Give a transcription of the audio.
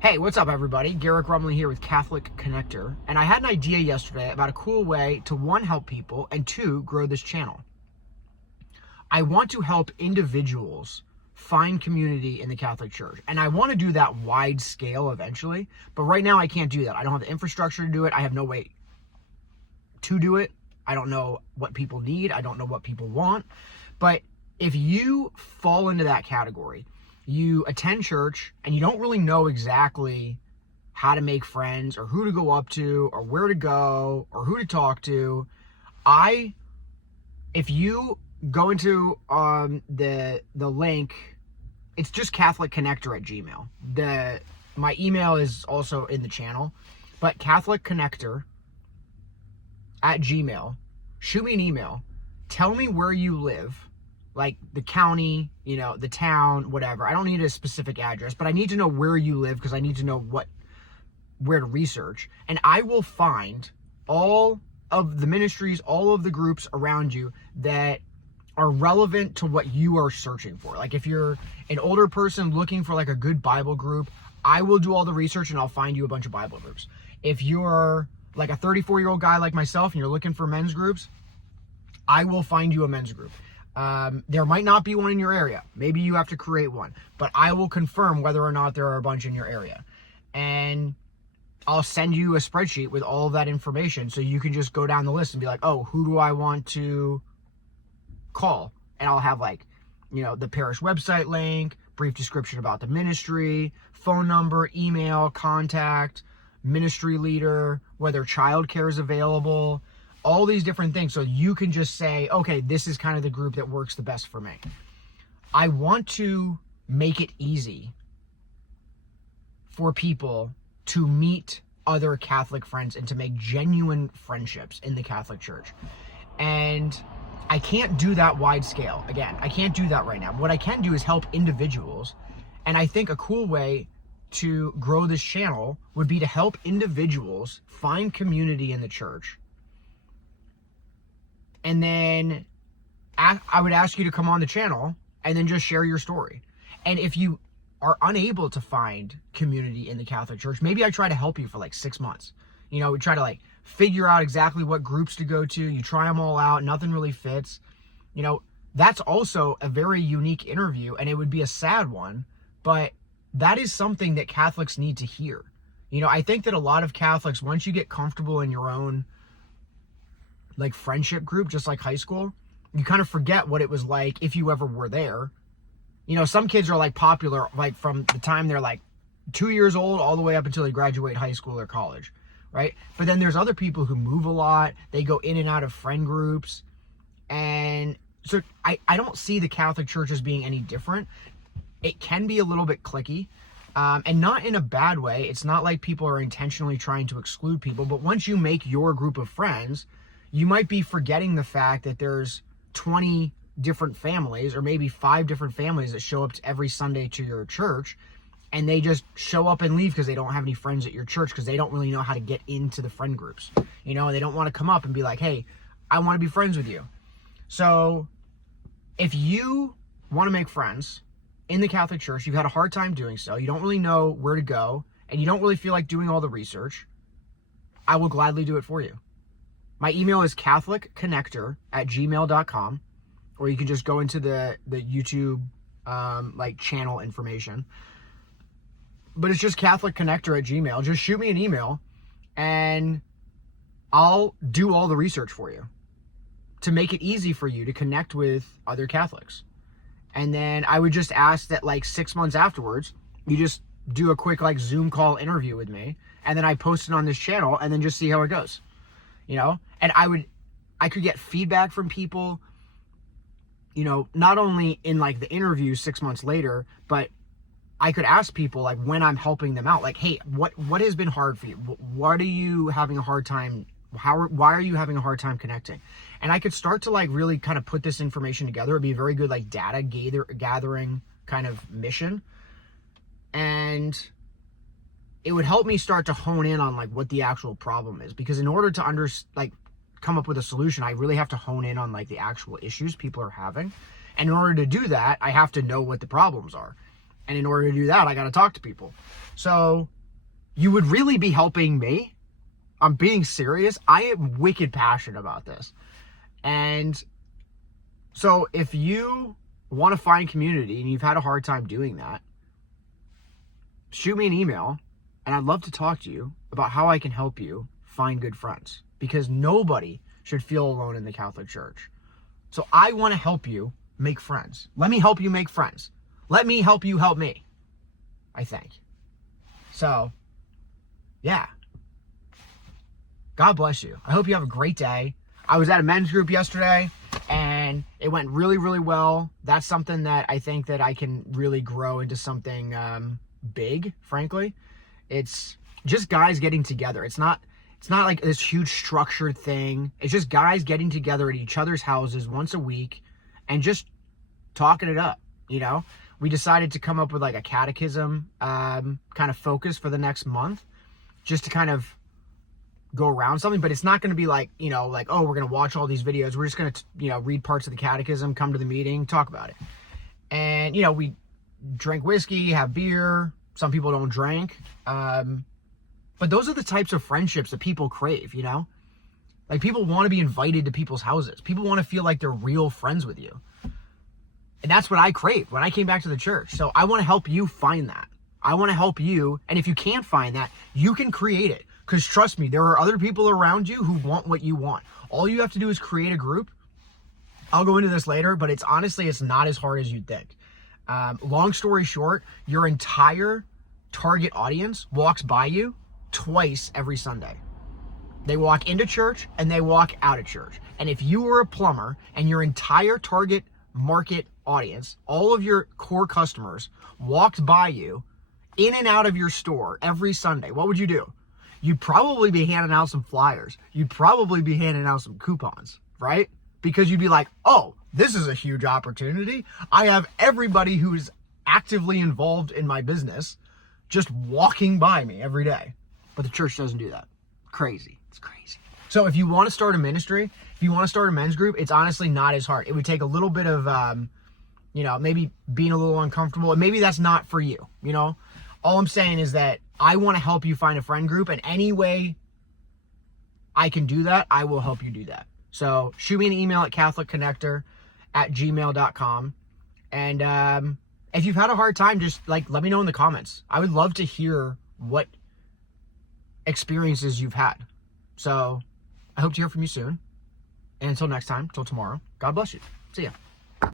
Hey, what's up, everybody? Garrick Rumley here with Catholic Connector, and I had an idea yesterday about a cool way to, one, help people, and two, grow this channel. I want to help individuals find community in the Catholic Church, and I want to do that wide scale eventually, but right now I can't do that. I don't have the infrastructure to do it. I have no way to do it. I don't know what people need. I don't know what people want, but if you fall into that category, you attend church and you don't really know exactly how to make friends or who to go up to or where to go or who to talk to, if you go into the link, it's just Catholic Connector at Gmail. My email is also in the channel, but Catholic Connector at Gmail. Shoot me an email. Tell me where you live. Like the county, the town, whatever. I don't need a specific address, but I need to know where you live because I need to know where to research. And I will find all of the ministries, all of the groups around you that are relevant to what you are searching for. Like if you're an older person looking for like a good Bible group, I will do all the research and I'll find you a bunch of Bible groups. If you're like a 34-year-old guy like myself and you're looking for men's groups, I will find you a men's group. There might not be one in your area. Maybe you have to create one, but I will confirm whether or not there are a bunch in your area. And I'll send you a spreadsheet with all of that information so you can just go down the list and be like, oh, who do I want to call? And I'll have the parish website link, brief description about the ministry, phone number, email, contact, ministry leader, whether childcare is available, all these different things, so you can just say, okay, this is kind of the group that works the best for me. I want to make it easy for people to meet other Catholic friends and to make genuine friendships in the Catholic Church. And I can't do that wide scale. Again, I can't do that right now. What I can do is help individuals. And I think a cool way to grow this channel would be to help individuals find community in the church. And then I would ask you to come on the channel and then just share your story. And if you are unable to find community in the Catholic Church, maybe I try to help you for like 6 months. We try to figure out exactly what groups to go to. You try them all out. Nothing really fits. That's also a very unique interview, and it would be a sad one, but that is something that Catholics need to hear. I think that a lot of Catholics, once you get comfortable in your own friendship group, just like high school, you kind of forget what it was like if you ever were there. Some kids are popular from the time they're 2 years old all the way up until they graduate high school or college, right? But then there's other people who move a lot. They go in and out of friend groups. And so I don't see the Catholic Church as being any different. It can be a little bit cliquey, and not in a bad way. It's not like people are intentionally trying to exclude people, but once you make your group of friends, you might be forgetting the fact that there's 20 different families or maybe 5 different families that show up every Sunday to your church, and they just show up and leave because they don't have any friends at your church because they don't really know how to get into the friend groups. They don't want to come up and be like, hey, I want to be friends with you. So if you want to make friends in the Catholic Church, you've had a hard time doing so, you don't really know where to go, and you don't really feel like doing all the research, I will gladly do it for you. My email is catholicconnector@gmail.com, or you can just go into the YouTube channel information. But it's just catholicconnector@gmail. Just shoot me an email and I'll do all the research for you to make it easy for you to connect with other Catholics. And then I would just ask that 6 months afterwards, you just do a quick Zoom call interview with me, and then I post it on this channel and then just see how it goes. And I could get feedback from people, not only in the interview 6 months later, but I could ask people when I'm helping them out, hey, what has been hard for you? What are you having a hard time? Why are you having a hard time connecting? And I could start to really kind of put this information together. It'd be a very good data gathering kind of mission. And it would help me start to hone in on what the actual problem is, because in order to come up with a solution, I really have to hone in on the actual issues people are having. And in order to do that, I have to know what the problems are. And in order to do that, I got to talk to people. So you would really be helping me. I'm being serious. I am wicked passionate about this. And so if you want to find community and you've had a hard time doing that, shoot me an email and I'd love to talk to you about how I can help you find good friends, because nobody should feel alone in the Catholic Church. So I want to help you make friends. Let me help you make friends. Let me help you help me, I think. So, yeah. God bless you. I hope you have a great day. I was at a men's group yesterday and it went really, really well. That's something that I think that I can really grow into something big, frankly. It's just guys getting together. It's not like this huge structured thing. It's just guys getting together at each other's houses once a week and just talking it up, you know? We decided to come up with like a catechism kind of focus for the next month, just to kind of go around something. But it's not going to be like, you know, like, oh, we're going to watch all these videos. We're just going to, you know, read parts of the catechism, come to the meeting, talk about it. And, you know, we drink whiskey, have beer. Some people don't drink. But those are the types of friendships that people crave, you know? Like, people want to be invited to people's houses. People want to feel like they're real friends with you. And that's what I craved when I came back to the church. So I want to help you find that. I want to help you. And if you can't find that, you can create it. Because trust me, there are other people around you who want what you want. All you have to do is create a group. I'll go into this later, but it's not as hard as you'd think. Long story short, your entire target audience walks by you twice every Sunday. They walk into church and they walk out of church. And if you were a plumber and your entire target market audience, all of your core customers walked by you in and out of your store every Sunday, what would you do? You'd probably be handing out some flyers. You'd probably be handing out some coupons, right? Because you'd be like, oh, this is a huge opportunity. I have everybody who's actively involved in my business just walking by me every day. But the church doesn't do that. Crazy. It's crazy. So if you want to start a ministry, if you want to start a men's group, it's honestly not as hard. It would take a little bit of, you know, maybe being a little uncomfortable, and maybe that's not for you, you know? All I'm saying is that I want to help you find a friend group, and any way I can do that, I will help you do that. So shoot me an email at catholicconnector@gmail.com. And if you've had a hard time, just like let me know in the comments. I would love to hear what experiences you've had. So I hope to hear from you soon. And until next time, till tomorrow, God bless you. See ya.